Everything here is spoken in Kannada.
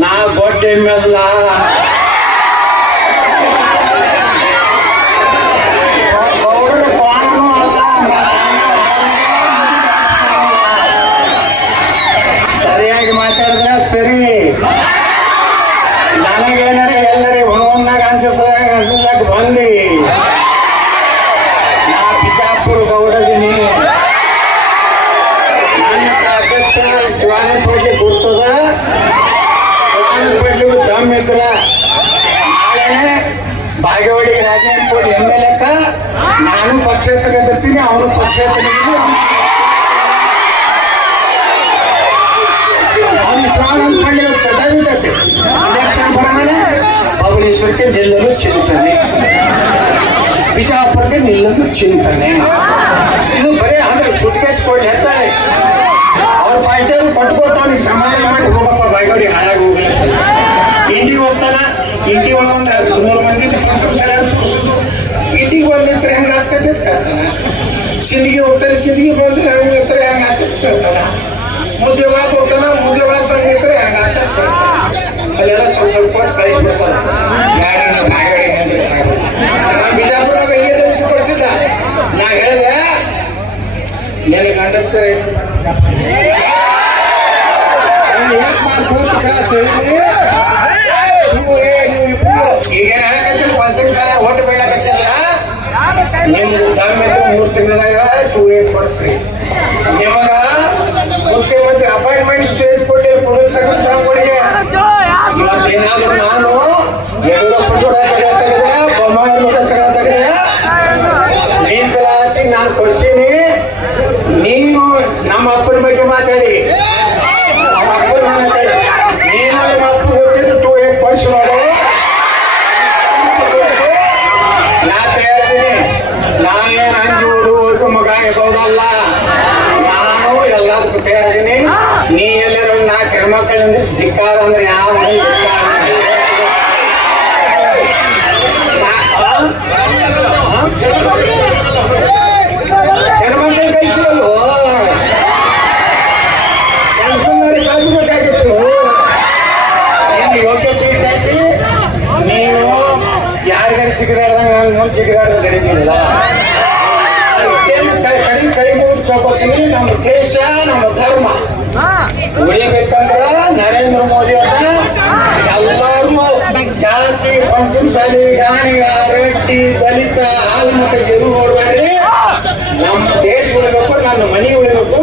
ನಾ ಗೊಡ್ಡೆ ಮೆಲ್ಲ ಸರಿಯಾಗಿ ಮಾತಾಡಿದ್ರೆ ಸರಿ. ನನಗೇನಾರ ಎಲ್ಲರಿ ಹುಣವನ್ನಾಗ ಅನ್ಸಕ್ ಬಂದಿ. ನಾ ಬಿಜಾಪುರ ಗೌಡದೀನಿ. ನನ್ನ ತಾಕತ್ತ ಜ್ವಾಲೆ ಪಡ್ಲಿ ಕೊಡ್ತದ. ಜ್ವಾಲೆ ಪಡ್ಲಿ ದಮ್ ಇದ್ರ ನಾಳೆನೆ ಬಾಗೇವಾಡಿ ರಾಜನಪುರ MLA ನಾನು ಪಕ್ಷ ತಗೊಂಡಿರ್ತೀನಿ, ಅವನು ಪಕ್ಷ ತಗೊಂಡಿದ್ದೀನಿ. ಚಟಾವಿದತೆ ಇಲೆಕ್ಷನ್ ಬರೋಣ ಬಬಲೇಶ್ವರಕ್ಕೆ ನಿಲ್ಲಲು ಚಿಂತನೆ, ಬಿಜಾಪುರಕ್ಕೆ ನಿಲ್ಲಲು ಚಿಂತನೆ. ಇದು ಬರೀ ಅಂದ್ರೆ ಸುಟ್ಕೇಸ್ ಕೊಡಿ ಹೇಳ್ತಾಳೆ. ಅವ್ರ ಪಾರ್ಟಿಯವರು ಕೊಟ್ಕೊಟ್ಟು ಅವ್ನಿಗೆ ಸಮಾಧಾನ ಮಾಡಿ ಹೋಗಪ್ಪ ಬಾಯ್ಗೋಡಿ ಹಾಳಾಗಿ ಹೋಗಲ್ಲ. ಇಂಡಿಗೆ ಹೋಗ್ತಾನ, ಇಂಡಿ ಒಳಗೊಂದು 3 ಮಂದಿ ಸಲ ಇಂಡಿಗೆ ಬಂದಿರ್ತಾರೆ ಹೆಂಗೆ ಆಗ್ತೈತೆ ಅಂತ ಕೇಳ್ತಾನ. ಸಿಂಧಿಗೆ ಹೋಗ್ತಾರೆ, ಸಿಂಧಿಗೆ ಬಂದ್ರೆ ಹೆಂಗೆ ಇರ್ತಾರೆ ಹೆಂಗೆ ಆಗ್ತೈತೆ ಕೇಳ್ತಾನ. ಮುದ್ದೆ ಒಳಗೆ ಹೋಗ್ತಾನ, ಮುದ್ದೆ ಒಳಗೆ ಬಂದಿರ್ತಾರೆ ಹೆಂಗೆ ಆಗ್ತದೆ ಕೇಳ್ತಾನ. ಅಲ್ಲೆಲ್ಲ ಸ್ವಲ್ಪ ಕೊಟ್ಟು ಕಳಿಸ್ಬಿಡ್ತಾನ. ಗಾಡಿ ನಿಂದ್ರೆ ಸಾಕು. ಬಿಜಾಪುರಾಗ ಐದು ಕೊಡ್ತಿದ್ದ. ನಾ ಹೇಳಿದೆ ನನಗೆ ಅಂಡಸ್ತಾರೆ ಈಗ ಪಂಚಮ ಸಲ ಓಟ್ ಬೀಳಕತ್ತಿದ್ರ ನಿಮ್ದು ದಾಮಿ 3 ತಿಂಗಳಾಗ 2-8 ಕೊಡ್ಸ್ರಿ. ನಿಮಗ ಮುಖ್ಯಮಂತ್ರಿ ಅಪಾಯಿಂಟ್ಮೆಂಟ್ ಸ್ಟೇಜ್ ಕೊಟ್ಟು ಪೊಲೀಸ್ ಸಚಿವರಿಗೆ ಇವತ್ತೇನಾದ್ರೂ ನಾನು ಯಡಿಯೂರಪ್ಪ ತೆಗೆದೆ, ಬೊಮ್ಮಾಯಿ ತೆಗೆದೆ, ಮೀಸಲಾತಿ ನಾನು ಕೊಡ್ಸೀನಿ. ನೀವು ನಮ್ಮ ಅಪ್ಪನ ಬಗ್ಗೆ ಮಾತಾಡಿ, ನಮ್ಮ ಅಪ್ಪನ ಮಾತಾಡಿ. ನೀನು ನಿಮ್ಮ ಅಪ್ಪ ಕೊಟ್ಟಿದ್ದು 2-8 ವರ್ಷ ಮಾಡು. ನಾ ತಯಾರಿದ್ದೀನಿ. ನಾನೇನು ಅಂಜೂರು ಮಗ ಇರೋದಲ್ಲ. ನಾನು ಎಲ್ಲದಕ್ಕೂ ತಯಾರಿದ್ದೀನಿ. ನೀ ಎಲ್ಲರೂ 4 ಹೆಣ್ಮಕ್ಳಿಂದ ಧಿಕ್ಕಾರ ಅಂದ್ರೆ ಯಾವ ಹೆಣ್ಮಕ್ಳಿಗೆ ಕಳಿಸಲು ಕೆಲಸದಲ್ಲಿ ಕಳಿಸ್ಬೇಕಾಗಿತ್ತು. ನೀನು ಯೋಗ್ಯತೆ ಇಟ್ಟೈತಿ. ನೀವು ಯಾರಿಗಾರು ಚಿಕ್ಕದಾಡ್ದಂಗೆ ನಾನು ಮುಂದೆ ಚಿಕ್ಕದಾಡ್ದ ನಡೀತಿಲ್ಲ. ಕೈ ಮುಗಿದು ತಗೋತೀನಿ. ನಮ್ಮ ದೇಶ ನಮ್ಮ ಧರ್ಮ ಉಳಿಬೇಕಂದ್ರ ನರೇಂದ್ರ ಮೋದಿ ಅವ್ರ ಎಲ್ಲರೂ ಜಾತಿ ಪಂಚಮಸಾಲಿ ಗಾಣಿಗ ರೆಡ್ಡಿ ದಲಿತ ಹಾಲು ಮತ್ತೆ ಜರು ನೋಡ್ಬೇಡ್ರಿ. ನಮ್ಮ ದೇಶ ಉಳಿಬೇಕು, ನನ್ನ ಮನೆ ಉಳಿಬೇಕು.